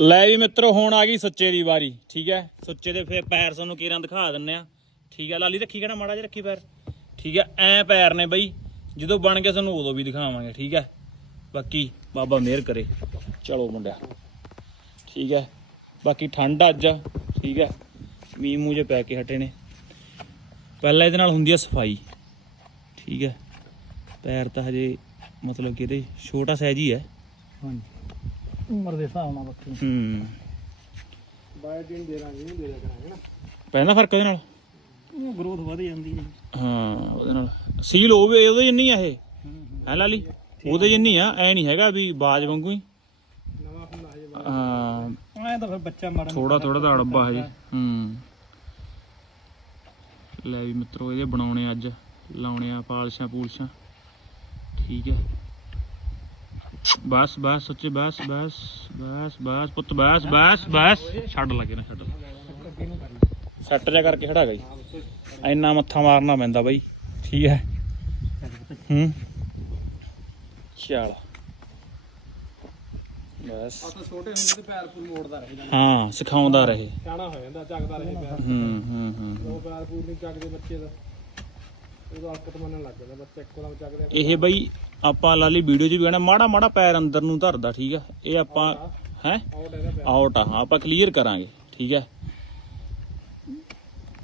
ਲੈ ਵੀ ਮਿੱਤਰੋ ਹੁਣ ਆ ਗਈ ਸੁੱਚੇ ਦੀ ਵਾਰੀ ਠੀਕ ਹੈ? ਸੁੱਚੇ ਦੇ ਫੇਰ ਪੈਰ ਤੁਹਾਨੂੰ ਕੀਰਾਂ ਦਿਖਾ ਦਿੰਨੇ ਆ ਠੀਕ ਹੈ ਲਾਲੀ ਰੱਖੀ ਕਿਹੜਾ ਮਾੜਾ ਜਿਹਾ ਰੱਖੀ ਪੈਰ। ਠੀਕ ਹੈ ਐ ਪੈਰ ਨੇ ਬਈ ਜਦੋਂ ਬਣ ਕੇ ਤੁਹਾਨੂੰ ਉਦੋਂ ਵੀ ਦਿਖਾਵਾਂਗੇ ਠੀਕ ਹੈ? ਬਾਕੀ ਬਾਬਾ ਮਿਹਰ ਕਰੇ। ਚਲੋ ਮੁੰਡਿਆ। ਠੀਕ ਹੈ ਬਾਕੀ ਠੰਡ ਅੱਜ ਆ, ਠੀਕ ਹੈ? ਮੀਂਹ ਮੂੰਹ ਜੇ ਪੈ ਕੇ ਹਟੇ ਨੇ। ਪਹਿਲਾਂ ਇਹਦੇ ਨਾਲ ਹੁੰਦੀ ਆ ਸਫ਼ਾਈ। ਠੀਕ ਹੈ? ਪੈਰ ਤਾਂ ਹਜੇ ਮਤਲਬ ਕਿ ਇਹਦੇ ਛੋਟਾ ਸਾਈਜ਼ ਹੀ ਹੈ। ਹਾਂਜੀ। ਉਮਰ ਦੇ ਹਿਸਾਬ ਨਾਲ ਬੱਕਰੀ। ਹੂੰ। ਬਾਇਓਟਿਨ ਦੇ ਦਾਂਗੇ ਨਹੀਂ ਦੇ ਦਿਆ ਕਰਾਂਗੇ ਨਾ। ਪੈਂਦਾ ਫ਼ਰਕ ਇਹਦੇ ਨਾਲ? ਉਹ ਗਰੋਥ ਵਧ ਜਾਂਦੀ ਹੈ। ਹਾਂ ਉਹਦੇ ਨਾਲ। ਸੀਲ ਹੋਵੇ ਉਹਦੇ ਜਿੰਨੀ ਆ ਇਹ। ਹੈ ਲਾਲੀ? ਉਹਦੇ ਜਿੰਨੀ ਆ ਐ ਨਹੀਂ ਹੈਗਾ ਵੀ ਬਾਜ ਵਾਂਗੂ ਹੀ। ਨਵਾਂ ਹੁਣ ਆ ਜੇ ਹਾਂ। ਐ ਤਾਂ ਫਿਰ ਬੱਚਾ ਮਾੜਾ ਥੋੜਾ ਥੋੜਾ ਦਾ ਡੱਬਾ ਹਜੇ ਹੂੰ ਲੈ ਵੀ ਮਿੱਤਰੋ ਇਹਦੇ ਬਣਾਉਣੇ ਅੱਜ। ਲਾਉਣੇ ਆ ਪਾਲਸ਼ਾਂ ਪੂਲਸ਼ਾਂ ਠੀਕ ਹੈ। ਬਸ ਬਸ ਸੱਚੇ ਬਸ ਬਸ ਬਸ ਬਸ ਪੁੱਤ ਬਸ ਬਸ ਬਸ। ਛੱਡ ਲੱਗੇ ਨਾ ਛੱਡ ਸੱਟ ਜਾ ਕਰਕੇ ਖੜਾ ਗਈ ਇੰਨਾ ਮੱਥਾ ਮਾਰਨਾ ਪੈਂਦਾ ਬਾਈ। ਠੀਕ ਹੈ। ਹੂੰ। ਚੱਲ। ਬਸ। ਛੋਟੇ ਹੁੰਦੇ ਤੇ ਪੈਰ ਪੂਰ ਮੋੜਦਾ ਰਹੇ ਹਾਂ ਸਿਖਾਉਂਦਾ ਰਹੇ। ਹੋ ਜਾਂਦਾ ਚੱਕਦਾ ਰਹੇ ਪੈਰ। ਹੂੰ ਹੂੰ ਹੂੰ ਹੂੰ। ਉਹ ਪੈਰ ਪੂਰ ਨਹੀਂ ਚੱਕਦੇ ਬੱਚੇ ਦਾ। ਉਹਦਾ ਹਰਕਤ ਮੰਨਣ ਲੱਗ ਜਾਂਦਾ ਬੱਚਾ ਇੱਕੋ ਦਮ ਚੱਕਦੇ ਇਹ ਬਈ ਆਪਾਂ ਲਾਲੀ ਵੀਡੀਓ 'ਚ ਵੀ ਕਹਿਣਾ ਮਾੜਾ ਮਾੜਾ ਪੈਰ ਅੰਦਰ ਨੂੰ ਧਰਦਾ ਠੀਕ ਆ? ਇਹ ਆਪਾਂ ਹੈ? ਆਊਟ ਆ ਹਾਂ, ਆਪਾਂ ਕਲੀਅਰ ਕਰਾਂਗੇ ਠੀਕ ਹੈ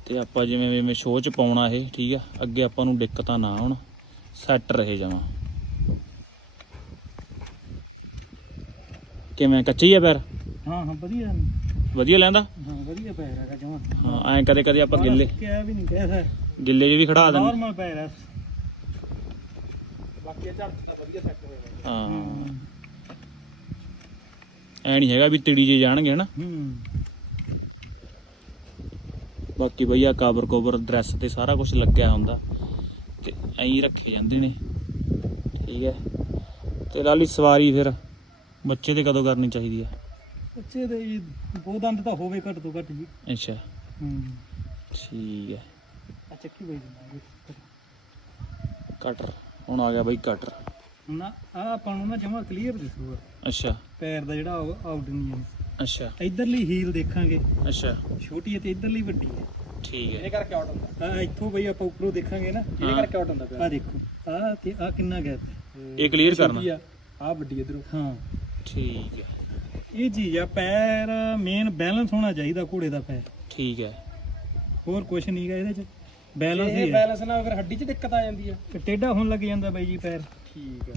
ਤੇ ਆਪਾਂ ਜਿਵੇਂ ਜਿਵੇਂ ਸ਼ੋਅ 'ਚ ਪਾਉਣਾ ਇਹ ਠੀਕ ਆ? ਅੱਗੇ ਆਪਾਂ ਨੂੰ ਦਿੱਕਤਾਂ ਨਾ ਆਉਣ ਸੈੱਟ ਰਹੇ ਜਾਵਾਂ ਕਿਵੇਂ ਕੱਚੀ ਆ ਪੈਰ? ਹਾਂ ਹਾਂ ਵਧੀਆ ਵਧੀਆ ਲੈਂਦਾ? ਹਾਂ ਵਧੀਆ ਪੈਰ ਹੈਗਾ ਜਮਾਂ। ਹਾਂ ਐਂ ਕਦੇ ਕਦੇ ਆਪਾਂ ਗਿੱਲੇ। ਕਿਹਾ ਵੀ ਨਹੀਂ ਕਹਿਦਾ ਗਿੱਲੇ 'ਚ ਵੀ ਖੜਾ ਦਿੰਦੇ। ਨਾਰਮਲ ਪੈਰ ਹੈ ਬਾਕੀ ਝੜ ਤਾਂ ਵਧੀਆ ਸੈੱਟ ਹੋਏਗਾ ਹਾਂ। ਐ ਨਹੀਂ ਹੈਗਾ ਵੀ ਤਿੜੀ ਜੇ ਜਾਣਗੇ ਹਨਾ? ਹੂੰ। ਬਾਕੀ ਭਈਆ ਕਵਰ ਕੋਵਰ ਡਰੈਸ ਤੇ ਸਾਰਾ ਕੁਝ ਲੱਗਿਆ ਹੁੰਦਾ। ਤੇ ਐਂ ਹੀ ਰੱਖੇ ਜਾਂਦੇ ਨੇ। ਠੀਕ ਹੈ। ਤੇ ਲਾਲੀ ਸਵਾਰੀ ਫਿਰ ਬੱਚੇ ਤੇ ਕਦੋਂ ਕਰਨੀ ਚਾਹੀਦੀ ਆ ਬੱਚੇ ਦੇ ਜੀ ਦੋ ਦੰਦ ਤਾਂ ਹੋਵੇ ਘੱਟ ਤੋਂ ਘੱਟ ਜੀ। ਅੱਛਾ। ਹੂੰ। ਠੀਕ ਹੈ। ਆ ਚੱਕੀ ਵੇਚ ਦਿੰਦਾ ਕਟਰ ਹੁਣ ਆ ਗਿਆ ਬਈ ਕਟਰ। ਨਾ ਆ ਆਪਾਂ ਨੂੰ ਨਾ ਜਮਾ ਕਲੀਅਰ ਦਿਸੂਗਾ। ਅੱਛਾ। ਪੈਰ ਦਾ ਜਿਹੜਾ ਆਊਟ ਨਹੀਂ ਹੈ। ਅੱਛਾ। ਇਧਰਲੀ ਹੀਲ ਦੇਖਾਂਗੇ। ਅੱਛਾ। ਛੋਟੀ ਹੈ ਤੇ ਇਧਰਲੀ ਵੱਡੀ ਹੈ। ਠੀਕ ਹੈ। ਕਰਕੇ ਆਊਟ ਹੁੰਦਾ। ਆ ਇੱਥੋਂ ਬਈ ਆਪਾਂ ਉੱਪਰੋਂ ਦੇਖਾਂਗੇ ਨਾ। ਇਹਦੇ ਕਰਕੇ ਆਊਟ ਹੁੰਦਾ ਆ ਦੇਖੋ। ਆ ਤੇ ਆ ਕਿੰਨਾ ਗੈਪ ਹੈ। ਇਹ ਕਲੀਅਰ ਕਰਨਾ। ਆ ਆ ਵੱਡੀ ਇਧਰੋਂ। ਹਾਂ। ਠੀਕ ਹੈ। ਇਹ ਚੀਜ਼ ਆ ਪੈਰ ਮੇਨ ਬੈਲੈਂਸ ਹੋਣਾ ਚਾਹੀਦਾ ਘੋੜੇ ਦਾ ਪੈਰ। ਠੀਕ ਹੈ। ਹੋਰ ਕੁਝ ਨਹੀਂਗਾ ਇਹਦੇ ਚ। ਬੈਲੈਂਸ ਹੀ ਹੈ। ਬੈਲੈਂਸ ਨਾਲ ਫਿਰ ਹੱਡੀ 'ਚ ਦਿੱਕਤ ਆ ਜਾਂਦੀ ਹੈ ਟੇਢਾ ਹੋਣ ਲੱਗ ਜਾਂਦਾ ਬਾਈ ਜੀ ਪੈਰ। ਠੀਕ ਹੈ